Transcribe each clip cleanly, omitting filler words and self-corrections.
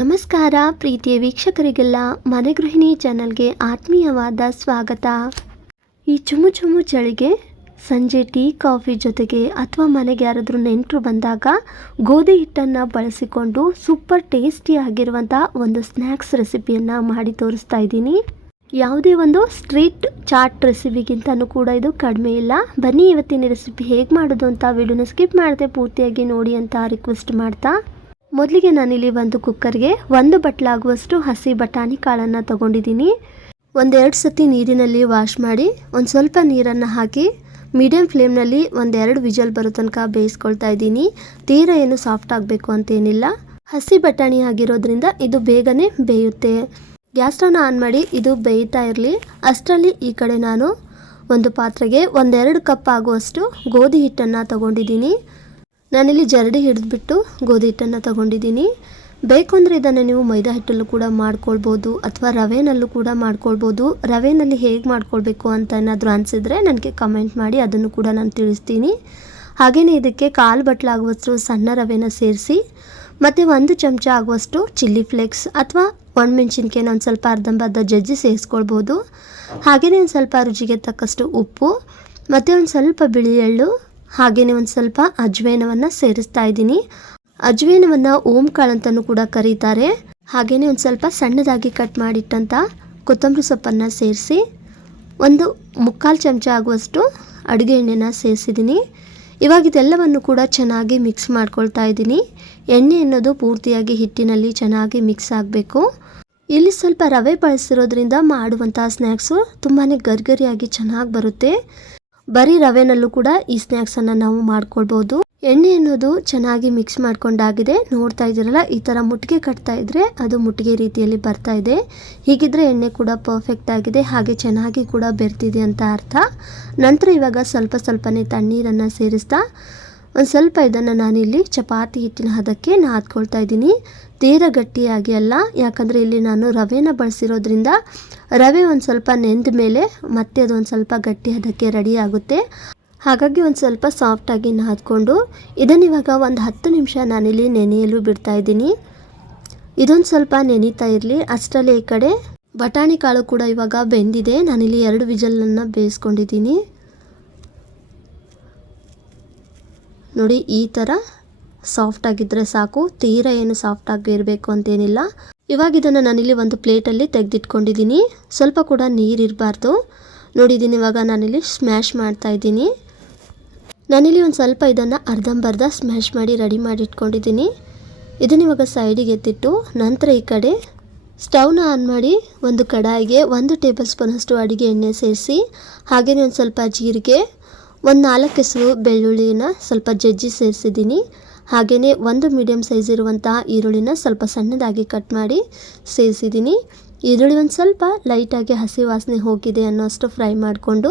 ನಮಸ್ಕಾರ ಪ್ರೀತಿಯ ವೀಕ್ಷಕರಿಗೆಲ್ಲ ಮನೆಗೃಹಿಣಿ ಚಾನಲ್ಗೆ ಆತ್ಮೀಯವಾದ ಸ್ವಾಗತ. ಈ ಚುಮು ಚಳಿಗೆ ಸಂಜೆ ಟೀ ಕಾಫಿ ಜೊತೆಗೆ ಅಥವಾ ಮನೆಗೆ ಯಾರಾದರೂ ನೆಂಟರು ಬಂದಾಗ ಗೋಧಿ ಹಿಟ್ಟನ್ನು ಬಳಸಿಕೊಂಡು ಸೂಪರ್ ಟೇಸ್ಟಿಯಾಗಿರುವಂಥ ಒಂದು ಸ್ನ್ಯಾಕ್ಸ್ ರೆಸಿಪಿಯನ್ನು ಮಾಡಿ ತೋರಿಸ್ತಾ ಇದ್ದೀನಿ. ಯಾವುದೇ ಒಂದು ಸ್ಟ್ರೀಟ್ ಚಾಟ್ ರೆಸಿಪಿಗಿಂತನೂ ಕೂಡ ಇದು ಕಡಿಮೆ ಇಲ್ಲ. ಬನ್ನಿ ಇವತ್ತಿನ ರೆಸಿಪಿ ಹೇಗೆ ಮಾಡೋದು ಅಂತ ವಿಡಿಯೋನ ಸ್ಕಿಪ್ ಮಾಡದೆ ಪೂರ್ತಿಯಾಗಿ ನೋಡಿ ಅಂತ ರಿಕ್ವೆಸ್ಟ್ ಮಾಡ್ತಾ, ಮೊದಲಿಗೆ ನಾನಿಲ್ಲಿ ಒಂದು ಕುಕ್ಕರ್ಗೆ 1 ಬಟ್ಲಾಗುವಷ್ಟು ಹಸಿ ಬಟಾಣಿ ಕಾಳನ್ನು ತಗೊಂಡಿದ್ದೀನಿ. ಒಂದೆರಡು ಸತಿ ನೀರಿನಲ್ಲಿ ವಾಶ್ ಮಾಡಿ ಒಂದು ಸ್ವಲ್ಪ ನೀರನ್ನು ಹಾಕಿ ಮೀಡಿಯಂ ಫ್ಲೇಮ್ನಲ್ಲಿ 1-2 ವಿಜಲ್ ಬರೋ ತನಕ ಬೇಯಿಸ್ಕೊಳ್ತಾ ಇದ್ದೀನಿ. ತೀರಾ ಏನು ಸಾಫ್ಟ್ ಆಗಬೇಕು ಅಂತೇನಿಲ್ಲ. ಹಸಿ ಬಟಾಣಿ ಆಗಿರೋದ್ರಿಂದ ಇದು ಬೇಗನೆ ಬೇಯುತ್ತೆ. ಗ್ಯಾಸ್ ಸ್ಟವ್ನ ಆನ್ ಮಾಡಿ ಇದು ಬೇಯ್ತಾ ಇರಲಿ. ಅಷ್ಟರಲ್ಲಿ ಈ ಕಡೆ ನಾನು ಒಂದು ಪಾತ್ರೆಗೆ 1-2 ಕಪ್ ಆಗುವಷ್ಟು ಗೋಧಿ ಹಿಟ್ಟನ್ನು ತಗೊಂಡಿದ್ದೀನಿ. ನಾನಿಲ್ಲಿ ಜರಡಿ ಹಿಡಿದ್ಬಿಟ್ಟು ಗೋಧಿ ಹಿಟ್ಟನ್ನು ತಗೊಂಡಿದ್ದೀನಿ. ಬೇಕು ಅಂದರೆ ಇದನ್ನು ನೀವು ಮೈದಾ ಹಿಟ್ಟಲ್ಲೂ ಕೂಡ ಮಾಡ್ಕೊಳ್ಬೋದು ಅಥವಾ ರವೆನಲ್ಲೂ ಕೂಡ ಮಾಡ್ಕೊಳ್ಬೋದು. ರವೆನಲ್ಲಿ ಹೇಗೆ ಮಾಡ್ಕೊಳ್ಬೇಕು ಅಂತ ಏನಾದರೂ ಅನಿಸಿದ್ರೆ ನನಗೆ ಕಮೆಂಟ್ ಮಾಡಿ, ಅದನ್ನು ಕೂಡ ನಾನು ತಿಳಿಸ್ತೀನಿ. ಹಾಗೆಯೇ ಇದಕ್ಕೆ 1/4 ಬಟ್ಲಾಗುವಷ್ಟು ಸಣ್ಣ ರವೆನ ಸೇರಿಸಿ ಮತ್ತು 1 ಚಮಚ ಆಗುವಷ್ಟು ಚಿಲ್ಲಿ ಫ್ಲೇಕ್ಸ್ ಅಥವಾ ಒಣಮೆಣಸಿನ್ಕಾಯಿನ ಒಂದು ಸ್ವಲ್ಪ ಅರ್ಧಂಬರ್ಧ ಜಜ್ಜಿ ಸೇರಿಸ್ಕೊಳ್ಬೋದು. ಹಾಗೆಯೇ ಒಂದು ಸ್ವಲ್ಪ ರುಚಿಗೆ ತಕ್ಕಷ್ಟು ಉಪ್ಪು ಮತ್ತು ಒಂದು ಸ್ವಲ್ಪ ಬಿಳಿ ಎಳ್ಳು, ಹಾಗೆಯೇ ಒಂದು ಸ್ವಲ್ಪ ಅಜ್ವೇನವನ್ನು ಸೇರಿಸ್ತಾ ಇದ್ದೀನಿ. ಅಜ್ವೇನವನ್ನು ಓಂ ಕಾಳು ಅಂತಲೂ ಕೂಡ ಕರೀತಾರೆ. ಹಾಗೆಯೇ ಒಂದು ಸ್ವಲ್ಪ ಸಣ್ಣದಾಗಿ ಕಟ್ ಮಾಡಿಟ್ಟಂಥ ಕೊತ್ತಂಬರಿ ಸೊಪ್ಪನ್ನು ಸೇರಿಸಿ 1/4 ಚಮಚ ಆಗುವಷ್ಟು ಅಡುಗೆ ಎಣ್ಣೆನ ಸೇರಿಸಿದ್ದೀನಿ. ಇವಾಗ ಇದೆಲ್ಲವನ್ನು ಕೂಡ ಚೆನ್ನಾಗಿ ಮಿಕ್ಸ್ ಮಾಡ್ಕೊಳ್ತಾ ಇದ್ದೀನಿ. ಎಣ್ಣೆ ಅನ್ನೋದು ಪೂರ್ತಿಯಾಗಿ ಹಿಟ್ಟಿನಲ್ಲಿ ಚೆನ್ನಾಗಿ ಮಿಕ್ಸ್ ಆಗಬೇಕು. ಇಲ್ಲಿ ಸ್ವಲ್ಪ ರವೆ ಬಳಸಿರೋದ್ರಿಂದ ಮಾಡುವಂಥ ಸ್ನ್ಯಾಕ್ಸು ತುಂಬಾ ಗರಿಗರಿಯಾಗಿ ಚೆನ್ನಾಗಿ ಬರುತ್ತೆ. ಬರೀ ರವೆನಲ್ಲೂ ಕೂಡ ಈ ಸ್ನ್ಯಾಕ್ಸನ್ನು ನಾವು ಮಾಡ್ಕೊಳ್ಬೋದು. ಎಣ್ಣೆ ಅನ್ನೋದು ಚೆನ್ನಾಗಿ ಮಿಕ್ಸ್ ಮಾಡ್ಕೊಂಡಾಗಿದೆ. ನೋಡ್ತಾ ಇದ್ದೀರಲ್ಲ, ಈ ಥರ ಮುಟ್ಟಿಗೆ ಕಟ್ತಾ ಇದ್ರೆ ಅದು ಮುಟ್ಟಿಗೆ ರೀತಿಯಲ್ಲಿ ಬರ್ತಾ ಇದೆ. ಹೀಗಿದ್ರೆ ಎಣ್ಣೆ ಕೂಡ ಪರ್ಫೆಕ್ಟ್ ಆಗಿದೆ, ಹಾಗೆ ಚೆನ್ನಾಗಿ ಕೂಡ ಬೆರ್ತಿದೆ ಅಂತ ಅರ್ಥ. ನಂತರ ಇವಾಗ ಸ್ವಲ್ಪನೇ ತಣ್ಣೀರನ್ನು ಸೇರಿಸ್ತಾ ಒಂದು ಸ್ವಲ್ಪ ಇದನ್ನು ನಾನಿಲ್ಲಿ ಚಪಾತಿ ಹಿಟ್ಟಿನ ಹದಕ್ಕೆ ನಾದ್ಕೊಳ್ತಾ ಇದ್ದೀನಿ. ತೀರ ಗಟ್ಟಿಯಾಗಿ ಅಲ್ಲ, ಯಾಕಂದರೆ ಇಲ್ಲಿ ನಾನು ರವೆನ ಬಳಸಿರೋದ್ರಿಂದ ರವೆ ಒಂದು ಸ್ವಲ್ಪ ನೆಂದ ಮೇಲೆ ಮತ್ತೆ ಅದೊಂದು ಸ್ವಲ್ಪ ಗಟ್ಟಿ ಹದಕ್ಕೆ ರೆಡಿ ಆಗುತ್ತೆ. ಹಾಗಾಗಿ ಒಂದು ಸ್ವಲ್ಪ ಸಾಫ್ಟಾಗಿ ನಾದ್ಕೊಂಡು ಇದನ್ನಿವಾಗ ಒಂದು 10 ನಿಮಿಷ ನಾನಿಲ್ಲಿ ನೆನೆಯಲು ಬಿಡ್ತಾ ಇದ್ದೀನಿ. ಇದೊಂದು ಸ್ವಲ್ಪ ನೆನೀತಾ ಇರಲಿ. ಅಷ್ಟರಲ್ಲೇ ಈ ಕಡೆ ಬಟಾಣಿ ಕಾಳು ಕೂಡ ಇವಾಗ ಬೆಂದಿದೆ. ನಾನಿಲ್ಲಿ 2 ವಿಜಲನ್ನು ಬೇಯಿಸ್ಕೊಂಡಿದ್ದೀನಿ. ನೋಡಿ, ಈ ಥರ ಸಾಫ್ಟ್ ಆಗಿದ್ದರೆ ಸಾಕು. ತೀರಾ ಏನು ಸಾಫ್ಟಾಗಿ ಇರಬೇಕು ಅಂತೇನಿಲ್ಲ. ಇವಾಗ ಇದನ್ನು ನಾನಿಲ್ಲಿ ಒಂದು ಪ್ಲೇಟಲ್ಲಿ ತೆಗೆದಿಟ್ಕೊಂಡಿದ್ದೀನಿ. ಸ್ವಲ್ಪ ಕೂಡ ನೀರಿರಬಾರ್ದು. ನೋಡಿದ್ದೀನಿ, ಇವಾಗ ನಾನಿಲ್ಲಿ ಸ್ಮ್ಯಾಶ್ ಮಾಡ್ತಾ ಇದ್ದೀನಿ. ನಾನಿಲ್ಲಿ ಒಂದು ಸ್ವಲ್ಪ ಇದನ್ನು ಅರ್ಧಂಬರ್ಧ ಸ್ಮ್ಯಾಶ್ ಮಾಡಿ ರೆಡಿ ಮಾಡಿ ಇಟ್ಕೊಂಡಿದ್ದೀನಿ. ಇದನ್ನ ಇವಾಗ ಸೈಡಿಗೆ ಎತ್ತಿಟ್ಟು ನಂತರ ಈ ಕಡೆ ಸ್ಟವ್ನ ಆನ್ ಮಾಡಿ ಒಂದು ಕಡಾಯಿಗೆ 1 ಟೇಬಲ್ ಸ್ಪೂನ್ ಅಷ್ಟು ಅಡುಗೆ ಎಣ್ಣೆ ಸೇರಿಸಿ, ಹಾಗೆಯೇ ಒಂದು ಸ್ವಲ್ಪ ಜೀರಿಗೆ, 4 ಹೆಸರು ಬೆಳ್ಳುಳ್ಳಿನ ಸ್ವಲ್ಪ ಜಜ್ಜಿ ಸೇರಿಸಿದ್ದೀನಿ. ಹಾಗೆಯೇ 1 ಮೀಡಿಯಮ್ ಸೈಜ್ ಇರುವಂತಹ ಈರುಳ್ಳಿನ ಸ್ವಲ್ಪ ಸಣ್ಣದಾಗಿ ಕಟ್ ಮಾಡಿ ಸೇರಿಸಿದ್ದೀನಿ. ಈರುಳ್ಳಿ ಒಂದು ಸ್ವಲ್ಪ ಲೈಟಾಗಿ ಹಸಿ ವಾಸನೆ ಹೋಗಿದೆ ಅನ್ನೋಷ್ಟು ಫ್ರೈ ಮಾಡಿಕೊಂಡು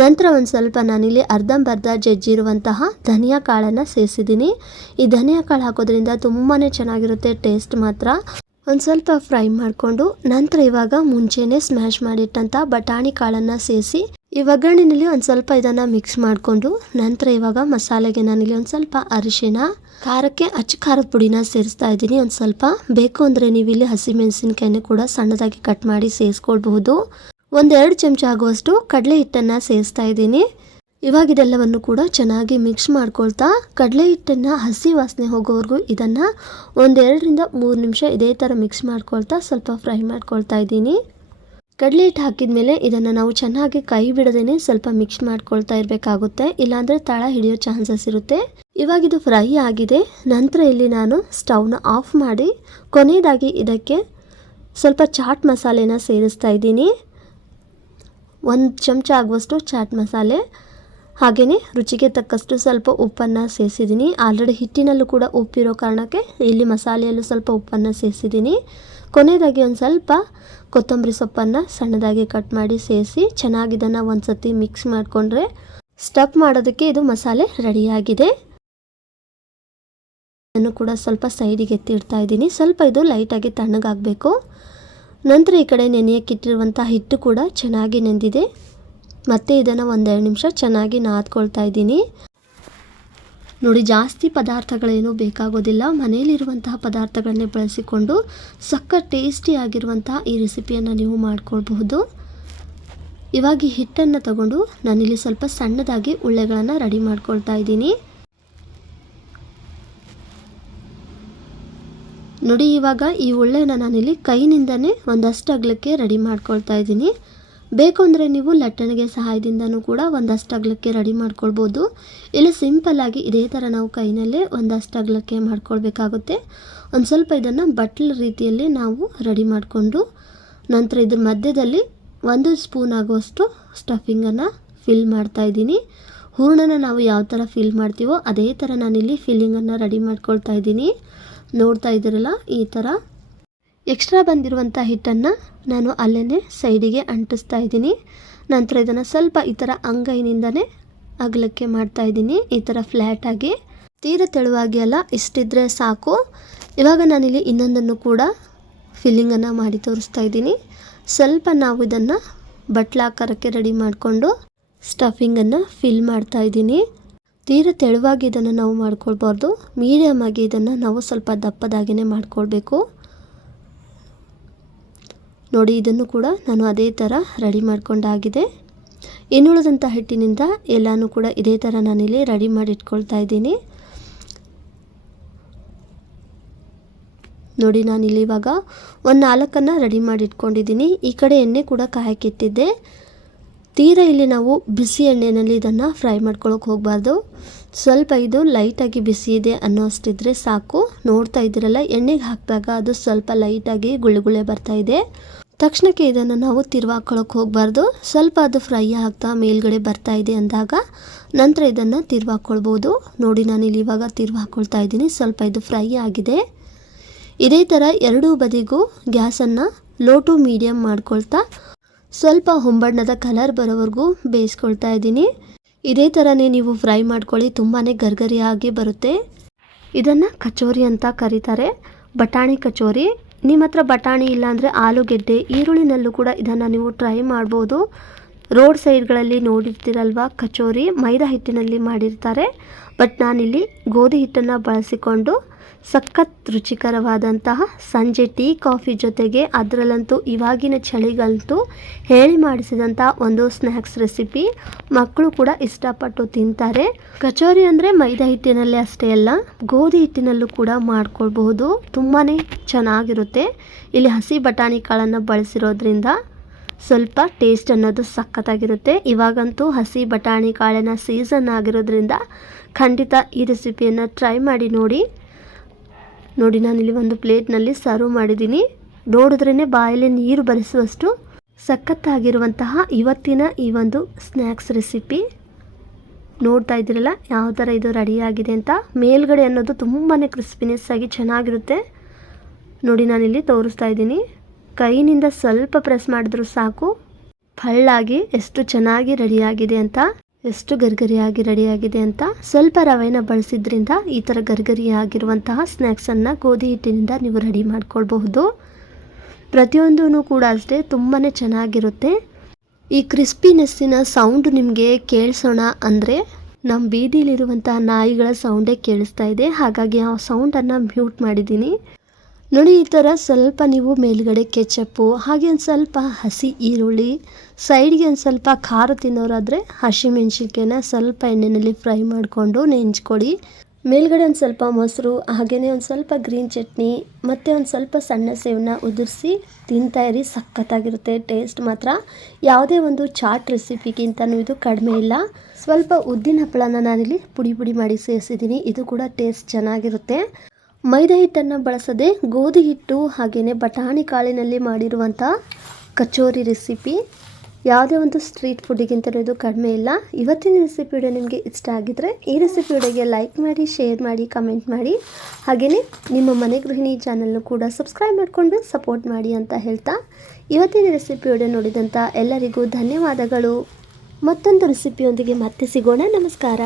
ನಂತರ ಒಂದು ಸ್ವಲ್ಪ ನಾನಿಲ್ಲಿ ಅರ್ಧಂಬರ್ಧ ಜಜ್ಜಿರುವಂತಹ ಧನಿಯಾ ಕಾಳನ್ನು ಸೇರಿಸಿದ್ದೀನಿ. ಈ ಧನಿಯಾ ಕಾಳು ಹಾಕೋದ್ರಿಂದ ತುಂಬಾ ಚೆನ್ನಾಗಿರುತ್ತೆ ಟೇಸ್ಟ್ ಮಾತ್ರ. ಒಂದು ಸ್ವಲ್ಪ ಫ್ರೈ ಮಾಡಿಕೊಂಡು ನಂತರ ಇವಾಗ ಮುಂಚೆನೇ ಸ್ಮ್ಯಾಶ್ ಮಾಡಿಟ್ಟಂಥ ಬಟಾಣಿ ಕಾಳನ್ನು ಸೇರಿಸಿ ಈ ಒಗ್ಗರಣೆಯಲ್ಲಿ ಒಂದು ಸ್ವಲ್ಪ ಇದನ್ನು ಮಿಕ್ಸ್ ಮಾಡಿಕೊಂಡು ನಂತರ ಇವಾಗ ಮಸಾಲೆಗೆ ನಾನಿಲ್ಲಿ ಒಂದು ಸ್ವಲ್ಪ ಅರಿಶಿನ, ಖಾರಕ್ಕೆ ಅಚ್ಚ ಖಾರದ ಪುಡಿನ ಸೇರಿಸ್ತಾ ಇದ್ದೀನಿ. ಒಂದು ಸ್ವಲ್ಪ ಬೇಕು ಅಂದರೆ ನೀವು ಇಲ್ಲಿ ಹಸಿಮೆಣಸಿನಕಾಯಿನ ಕೂಡ ಸಣ್ಣದಾಗಿ ಕಟ್ ಮಾಡಿ ಸೇರಿಸ್ಕೊಳ್ಬಹುದು. 1-2 ಚಮಚ ಆಗುವಷ್ಟು ಕಡಲೆ ಹಿಟ್ಟನ್ನು ಸೇರಿಸ್ತಾ ಇದ್ದೀನಿ. ಇವಾಗ ಇದೆಲ್ಲವನ್ನು ಕೂಡ ಚೆನ್ನಾಗಿ ಮಿಕ್ಸ್ ಮಾಡ್ಕೊಳ್ತಾ ಕಡಲೆ ಹಿಟ್ಟನ್ನು ಹಸಿ ವಾಸನೆ ಹೋಗೋವರೆಗೂ ಇದನ್ನು 1-2-3 ನಿಮಿಷ ಇದೇ ಥರ ಮಿಕ್ಸ್ ಮಾಡ್ಕೊಳ್ತಾ ಸ್ವಲ್ಪ ಫ್ರೈ ಮಾಡ್ಕೊಳ್ತಾ ಇದ್ದೀನಿ. ಕಡಲೆ ಹಿಟ್ಟು ಹಾಕಿದ ಮೇಲೆ ಇದನ್ನು ನಾವು ಚೆನ್ನಾಗಿ ಕೈ ಬಿಡದೇನೆ ಸ್ವಲ್ಪ ಮಿಕ್ಸ್ ಮಾಡ್ಕೊಳ್ತಾ ಇರಬೇಕಾಗುತ್ತೆ, ಇಲ್ಲಾಂದರೆ ತಳ ಹಿಡಿಯೋ ಚಾನ್ಸಸ್ ಇರುತ್ತೆ. ಇವಾಗ ಇದು ಫ್ರೈ ಆಗಿದೆ. ನಂತರ ಇಲ್ಲಿ ನಾನು ಸ್ಟವ್ನ ಆಫ್ ಮಾಡಿ ಕೊನೆಯದಾಗಿ ಇದಕ್ಕೆ ಸ್ವಲ್ಪ ಚಾಟ್ ಮಸಾಲೆನ ಸೇರಿಸ್ತಾ ಇದ್ದೀನಿ. 1 ಚಮಚ ಆಗುವಷ್ಟು ಚಾಟ್ ಮಸಾಲೆ, ಹಾಗೆಯೇ ರುಚಿಗೆ ತಕ್ಕಷ್ಟು ಸ್ವಲ್ಪ ಉಪ್ಪನ್ನು ಸೇರಿಸಿದ್ದೀನಿ. ಆಲ್ರೆಡಿ ಹಿಟ್ಟಿನಲ್ಲೂ ಕೂಡ ಉಪ್ಪಿರೋ ಕಾರಣಕ್ಕೆ ಇಲ್ಲಿ ಮಸಾಲೆಯಲ್ಲೂ ಸ್ವಲ್ಪ ಉಪ್ಪನ್ನು ಸೇರಿಸಿದ್ದೀನಿ. ಕೊನೆಯದಾಗಿ ಒಂದು ಸ್ವಲ್ಪ ಕೊತ್ತಂಬರಿ ಸೊಪ್ಪನ್ನು ಸಣ್ಣದಾಗಿ ಕಟ್ ಮಾಡಿ ಸೇರಿಸಿ ಚೆನ್ನಾಗಿ ಇದನ್ನು ಒಂದು ಸತಿ ಮಿಕ್ಸ್ ಮಾಡಿಕೊಂಡ್ರೆ ಸ್ಟಫ್ ಮಾಡೋದಕ್ಕೆ ಇದು ಮಸಾಲೆ ರೆಡಿಯಾಗಿದೆ. ಇದನ್ನು ಕೂಡ ಸ್ವಲ್ಪ ಸೈಡಿಗೆ ಎತ್ತಿಡ್ತಾ ಇದ್ದೀನಿ. ಸ್ವಲ್ಪ ಇದು ಲೈಟಾಗಿ ತಣ್ಣಗಾಗಬೇಕು. ನಂತರ ಈ ಕಡೆ ನೆನೆಯಕ್ಕಿಟ್ಟಿರುವಂಥ ಹಿಟ್ಟು ಕೂಡ ಚೆನ್ನಾಗಿ ನೆಂದಿದೆ. ಮತ್ತೆ ಇದನ್ನು 1-2 ನಿಮಿಷ ಚೆನ್ನಾಗಿ ನಾದ್ಕೊಳ್ತಾ ಇದ್ದೀನಿ. ನೋಡಿ, ಜಾಸ್ತಿ ಪದಾರ್ಥಗಳೇನೂ ಬೇಕಾಗೋದಿಲ್ಲ. ಮನೆಯಲ್ಲಿರುವಂತಹ ಪದಾರ್ಥಗಳನ್ನೇ ಬಳಸಿಕೊಂಡು ಸಖತ್ ಟೇಸ್ಟಿಯಾಗಿರುವಂತಹ ಈ ರೆಸಿಪಿಯನ್ನು ನೀವು ಮಾಡ್ಕೊಳ್ಬಹುದು. ಇವಾಗ ಈ ಹಿಟ್ಟನ್ನು ತಗೊಂಡು ನಾನಿಲ್ಲಿ ಸ್ವಲ್ಪ ಸಣ್ಣದಾಗಿ ಉಳ್ಳೆಗಳನ್ನು ರೆಡಿ ಮಾಡ್ಕೊಳ್ತಾ ಇದ್ದೀನಿ. ನೋಡಿ, ಇವಾಗ ಈ ಉಳ್ಳೆನ ನಾನಿಲ್ಲಿ ಕೈನಿಂದನೇ ಒಂದಷ್ಟು ಅಗಲಕ್ಕೆ ರೆಡಿ ಮಾಡ್ಕೊಳ್ತಾ ಇದ್ದೀನಿ. ಬೇಕು ಅಂದರೆ ನೀವು ಲಟ್ಟಣಿಗೆ ಸಹಾಯದಿಂದನೂ ಕೂಡ ಒಂದಷ್ಟು ಅಗಲಕ್ಕೆ ರೆಡಿ ಮಾಡ್ಕೊಳ್ಬೋದು. ಇಲ್ಲ ಸಿಂಪಲ್ಲಾಗಿ ಇದೇ ಥರ ನಾವು ಕೈನಲ್ಲೇ ಒಂದಷ್ಟು ಅಗಲಕ್ಕೆ ಮಾಡ್ಕೊಳ್ಬೇಕಾಗುತ್ತೆ. ಒಂದು ಸ್ವಲ್ಪ ಇದನ್ನು ಬಟ್ಲ ರೀತಿಯಲ್ಲಿ ನಾವು ರೆಡಿ ಮಾಡಿಕೊಂಡು ನಂತರ ಇದ್ರ ಮಧ್ಯದಲ್ಲಿ 1 ಸ್ಪೂನ್ ಆಗುವಷ್ಟು ಸ್ಟಫಿಂಗನ್ನು ಫಿಲ್ ಮಾಡ್ತಾಯಿದ್ದೀನಿ. ಹೂರಣನ ನಾವು ಯಾವ ಥರ ಫಿಲ್ ಮಾಡ್ತೀವೋ ಅದೇ ಥರ ನಾನಿಲ್ಲಿ ಫಿಲ್ಲಿಂಗನ್ನು ರೆಡಿ ಮಾಡ್ಕೊಳ್ತಾ ಇದ್ದೀನಿ. ನೋಡ್ತಾ ಇದ್ದೀರಲ್ಲ, ಈ ಥರ ಎಕ್ಸ್ಟ್ರಾ ಬಂದಿರುವಂಥ ಹಿಟ್ಟನ್ನು ನಾನು ಅಲ್ಲೇ ಸೈಡಿಗೆ ಅಂಟಿಸ್ತಾ ಇದ್ದೀನಿ. ನಂತರ ಇದನ್ನು ಸ್ವಲ್ಪ ಈ ಥರ ಅಂಗೈನಿಂದನೇ ಅಗಲಕ್ಕೆ ಮಾಡ್ತಾಯಿದ್ದೀನಿ. ಈ ಥರ ಫ್ಲ್ಯಾಟಾಗಿ, ತೀರ ತೆಳುವಾಗಿ ಅಲ್ಲ, ಇಷ್ಟಿದ್ರೆ ಸಾಕು. ಇವಾಗ ನಾನಿಲ್ಲಿ ಇನ್ನೊಂದನ್ನು ಕೂಡ ಫಿಲ್ಲಿಂಗನ್ನು ಮಾಡಿ ತೋರಿಸ್ತಾ ಇದ್ದೀನಿ. ಸ್ವಲ್ಪ ನಾವು ಇದನ್ನು ಬಟ್ಲಾಕಾರಕ್ಕೆ ರೆಡಿ ಮಾಡಿಕೊಂಡು ಸ್ಟಫಿಂಗನ್ನು ಫಿಲ್ ಮಾಡ್ತಾ ಇದ್ದೀನಿ. ತೀರ ತೆಳುವಾಗಿ ಇದನ್ನು ನಾವು ಮಾಡ್ಕೊಳ್ಬಾರ್ದು, ಮೀಡಿಯಮ್ ಆಗಿ ಇದನ್ನು ನಾವು ಸ್ವಲ್ಪ ದಪ್ಪದಾಗಿಯೇ ಮಾಡ್ಕೊಳ್ಬೇಕು. ನೋಡಿ, ಇದನ್ನು ಕೂಡ ನಾನು ಅದೇ ಥರ ರೆಡಿ ಮಾಡ್ಕೊಂಡಾಗಿದೆ. ಇನ್ನುಳಿದಂಥ ಹಿಟ್ಟಿನಿಂದ ಎಲ್ಲನೂ ಕೂಡ ಇದೇ ಥರ ನಾನಿಲ್ಲಿ ರೆಡಿ ಮಾಡಿ ಇಟ್ಕೊಳ್ತಾ ಇದ್ದೀನಿ. ನೋಡಿ, ನಾನಿಲ್ಲಿ ಇವಾಗ ಒಂದು 4 ರೆಡಿ ಮಾಡಿ ಇಟ್ಕೊಂಡಿದ್ದೀನಿ. ಈ ಕಡೆ ಎಣ್ಣೆ ಕೂಡ ಕಾಯಕ್ಕಿಟ್ಟಿದ್ದೆ. ತೀರ ಇಲ್ಲಿ ನಾವು ಬಿಸಿ ಎಣ್ಣೆಯಲ್ಲಿ ಇದನ್ನು ಫ್ರೈ ಮಾಡ್ಕೊಳ್ಳೋಕೆ ಹೋಗಬಾರ್ದು. ಸ್ವಲ್ಪ ಇದು ಲೈಟಾಗಿ ಬಿಸಿ ಇದೆ ಅನ್ನೋಷ್ಟಿದ್ರೆ ಸಾಕು. ನೋಡ್ತಾ ಇದ್ದೀರಲ್ಲ, ಎಣ್ಣೆಗೆ ಹಾಕಿದಾಗ ಅದು ಸ್ವಲ್ಪ ಲೈಟಾಗಿ ಗುಳ್ಳೆ ಬರ್ತಾ ಇದೆ. ತಕ್ಷಣಕ್ಕೆ ಇದನ್ನು ನಾವು ತಿರ್ವಾಕೊಳ್ಳೋಕೆ ಹೋಗಬಾರ್ದು. ಸ್ವಲ್ಪ ಅದು ಫ್ರೈ ಆಗ್ತಾ ಮೇಲ್ಗಡೆ ಬರ್ತಾ ಇದೆ ಅಂದಾಗ ನಂತರ ಇದನ್ನು ತಿರ್ವಾಕೊಳ್ಬೋದು. ನೋಡಿ, ನಾನಿಲ್ಲಿ ಇವಾಗ ತಿರ್ವಾಕೊಳ್ತಾ ಇದ್ದೀನಿ. ಸ್ವಲ್ಪ ಇದು ಫ್ರೈ ಆಗಿದೆ. ಇದೇ ಥರ ಎರಡೂ ಬದಿಗೂ ಗ್ಯಾಸನ್ನು ಲೋ ಟು ಮೀಡಿಯಮ್ ಮಾಡ್ಕೊಳ್ತಾ ಸ್ವಲ್ಪ ಹೊಂಬಣ್ಣದ ಕಲರ್ ಬರೋವರೆಗೂ ಬೇಯಿಸ್ಕೊಳ್ತಾ ಇದ್ದೀನಿ. ಇದೇ ಥರನೇ ನೀವು ಫ್ರೈ ಮಾಡ್ಕೊಳ್ಳಿ, ತುಂಬಾ ಗರ್ಗರಿಯಾಗಿ ಬರುತ್ತೆ. ಇದನ್ನು ಕಚೋರಿ ಅಂತ ಕರೀತಾರೆ, ಬಟಾಣಿ ಕಚೋರಿ. ನಿಮ್ಮ ಹತ್ರ ಬಟಾಣಿ ಇಲ್ಲಾಂದರೆ ಆಲೂಗೆಡ್ಡೆ, ಈರುಳ್ಳಿನಲ್ಲೂ ಕೂಡ ಇದನ್ನು ನೀವು ಟ್ರೈ ಮಾಡ್ಬೋದು. ರೋಡ್ ಸೈಡ್ಗಳಲ್ಲಿ ನೋಡಿರ್ತೀರಲ್ವ, ಕಚೋರಿ ಮೈದಾ ಹಿಟ್ಟಿನಲ್ಲಿ ಮಾಡಿರ್ತಾರೆ. ಬಟ್ ನಾನಿಲ್ಲಿ ಗೋಧಿ ಹಿಟ್ಟನ್ನು ಬಳಸಿಕೊಂಡು ಸಖತ್ ರುಚಿಕರವಾದಂತಹ ಸಂಜೆ ಟೀ ಕಾಫಿ ಜೊತೆಗೆ, ಅದರಲ್ಲಂತೂ ಇವಾಗಿನ ಚಳಿಗಂತೂ ಹೇಳಿ ಮಾಡಿಸಿದಂಥ ಒಂದು ಸ್ನ್ಯಾಕ್ಸ್ ರೆಸಿಪಿ. ಮಕ್ಕಳು ಕೂಡ ಇಷ್ಟಪಟ್ಟು ತಿಂತಾರೆ. ಕಚೋರಿ ಅಂದರೆ ಮೈದಾ ಹಿಟ್ಟಿನಲ್ಲೇ ಅಷ್ಟೇ ಅಲ್ಲ, ಗೋಧಿ ಹಿಟ್ಟಿನಲ್ಲೂ ಕೂಡ ಮಾಡ್ಕೊಳ್ಬಹುದು. ತುಂಬಾ ಚೆನ್ನಾಗಿರುತ್ತೆ. ಇಲ್ಲಿ ಹಸಿ ಬಟಾಣಿ ಕಾಳನ್ನು ಬಳಸಿರೋದ್ರಿಂದ ಸ್ವಲ್ಪ ಟೇಸ್ಟ್ ಅನ್ನೋದು ಸಖತ್ತಾಗಿರುತ್ತೆ. ಇವಾಗಂತೂ ಹಸಿ ಬಟಾಣಿ ಕಾಳಿನ ಸೀಸನ್ ಆಗಿರೋದ್ರಿಂದ ಖಂಡಿತ ಈ ರೆಸಿಪಿಯನ್ನು ಟ್ರೈ ಮಾಡಿ ನೋಡಿ. ನೋಡಿ, ನಾನಿಲ್ಲಿ ಒಂದು ಪ್ಲೇಟ್ನಲ್ಲಿ ಸರ್ವ್ ಮಾಡಿದ್ದೀನಿ. ನೋಡಿದ್ರೇ ಬಾಯಲ್ಲಿ ನೀರು ಬರಿಸುವಷ್ಟು ಸಖತ್ತಾಗಿರುವಂತಹ ಇವತ್ತಿನ ಈ ಒಂದು ಸ್ನ್ಯಾಕ್ಸ್ ರೆಸಿಪಿ. ನೋಡ್ತಾ ಇದ್ದೀರಲ್ಲ ಯಾವ ಥರ ಇದು ರೆಡಿಯಾಗಿದೆ ಅಂತ. ಮೇಲ್ಗಡೆ ಅನ್ನೋದು ತುಂಬಾ ಕ್ರಿಸ್ಪಿನೆಸ್ ಆಗಿ ಚೆನ್ನಾಗಿರುತ್ತೆ. ನೋಡಿ, ನಾನಿಲ್ಲಿ ತೋರಿಸ್ತಾ ಇದ್ದೀನಿ. ಕೈನಿಂದ ಸ್ವಲ್ಪ ಪ್ರೆಸ್ ಮಾಡಿದ್ರೂ ಸಾಕು, ಫಳ್ಳಾಗಿ ಎಷ್ಟು ಚೆನ್ನಾಗಿ ರೆಡಿಯಾಗಿದೆ ಅಂತ, ಎಷ್ಟು ಗರ್ಗರಿಯಾಗಿ ರೆಡಿಯಾಗಿದೆ ಅಂತ. ಸ್ವಲ್ಪ ರವೆನ ಬಳಸಿದ್ರಿಂದ ಈ ಥರ ಗರ್ಗರಿಯಾಗಿರುವಂತಹ ಸ್ನ್ಯಾಕ್ಸನ್ನು ಗೋಧಿ ಹಿಟ್ಟಿನಿಂದ ನೀವು ರೆಡಿ ಮಾಡ್ಕೊಳ್ಬಹುದು. ಪ್ರತಿಯೊಂದೂ ಕೂಡ ಅಷ್ಟೇ ತುಂಬಾ ಚೆನ್ನಾಗಿರುತ್ತೆ. ಈ ಕ್ರಿಸ್ಪಿನೆಸ್ಸಿನ ಸೌಂಡ್ ನಿಮಗೆ ಕೇಳಿಸೋಣ ಅಂದರೆ ನಮ್ಮ ಬೀದಿಲಿರುವಂತಹ ನಾಯಿಗಳ ಸೌಂಡೇ ಕೇಳಿಸ್ತಾ ಇದೆ. ಹಾಗಾಗಿ ಆ ಸೌಂಡನ್ನು ಮ್ಯೂಟ್ ಮಾಡಿದ್ದೀನಿ. ನೋಡಿ, ಈ ಥರ ಸ್ವಲ್ಪ ನೀವು ಮೇಲ್ಗಡೆ ಕೆಚಪ್ಪು, ಹಾಗೆ ಒಂದು ಸ್ವಲ್ಪ ಹಸಿ ಈರುಳ್ಳಿ, ಸೈಡ್ಗೆ ಒಂದು ಸ್ವಲ್ಪ ಖಾರ ತಿನ್ನೋರಾದರೆ ಹಸಿಮೆಣ್ಸಿನ್ಕಾಯಿನ ಸ್ವಲ್ಪ ಎಣ್ಣೆಯಲ್ಲಿ ಫ್ರೈ ಮಾಡಿಕೊಂಡು ನೆಂಚ್ಕೊಳ್ಳಿ. ಮೇಲ್ಗಡೆ ಒಂದು ಸ್ವಲ್ಪ ಮೊಸರು, ಹಾಗೆಯೇ ಒಂದು ಸ್ವಲ್ಪ ಗ್ರೀನ್ ಚಟ್ನಿ ಮತ್ತು ಒಂದು ಸ್ವಲ್ಪ ಸಣ್ಣ ಸೇವನ್ನ ಉದುರಿಸಿ ತಿಂತಾಯಿರಿ. ಸಖತ್ತಾಗಿರುತ್ತೆ ಟೇಸ್ಟ್ ಮಾತ್ರ. ಯಾವುದೇ ಒಂದು ಚಾಟ್ ರೆಸಿಪಿಗಿಂತನೂ ಇದು ಕಡಿಮೆ ಇಲ್ಲ. ಸ್ವಲ್ಪ ಉದ್ದಿನ ಹಪ್ಪಳನ ನಾನಿಲ್ಲಿ ಪುಡಿ ಮಾಡಿ ಸೇರಿಸಿದ್ದೀನಿ. ಇದು ಕೂಡ ಟೇಸ್ಟ್ ಚೆನ್ನಾಗಿರುತ್ತೆ. ಮೈದಾ ಹಿಟ್ಟನ್ನು ಬಳಸದೆ ಗೋಧಿ ಹಿಟ್ಟು ಹಾಗೆಯೇ ಬಟಾಣಿ ಕಾಳಿನಲ್ಲಿ ಮಾಡಿರುವಂಥ ಕಚೋರಿ ರೆಸಿಪಿ ಯಾವುದೇ ಒಂದು ಸ್ಟ್ರೀಟ್ ಫುಡ್ಡಿಗಿಂತಲೂ ಇದು ಕಡಿಮೆ ಇಲ್ಲ. ಇವತ್ತಿನ ರೆಸಿಪಿ ವಿಡಿಯೋ ನಿಮಗೆ ಇಷ್ಟ ಆಗಿದ್ದರೆ ಈ ರೆಸಿಪಿ ವಿಡಿಯೋಗೆ ಲೈಕ್ ಮಾಡಿ, ಶೇರ್ ಮಾಡಿ, ಕಮೆಂಟ್ ಮಾಡಿ. ಹಾಗೆಯೇ ನಿಮ್ಮ ಮನೆ ಗೃಹಿಣಿ ಚಾನಲ್ನು ಕೂಡ ಸಬ್ಸ್ಕ್ರೈಬ್ ಮಾಡಿಕೊಂಡು ಸಪೋರ್ಟ್ ಮಾಡಿ ಅಂತ ಹೇಳ್ತಾ ಇವತ್ತಿನ ರೆಸಿಪಿ ವಿಡಿಯೋ ನೋಡಿದಂಥ ಎಲ್ಲರಿಗೂ ಧನ್ಯವಾದಗಳು. ಮತ್ತೊಂದು ರೆಸಿಪಿಯೊಂದಿಗೆ ಮತ್ತೆ ಸಿಗೋಣ. ನಮಸ್ಕಾರ.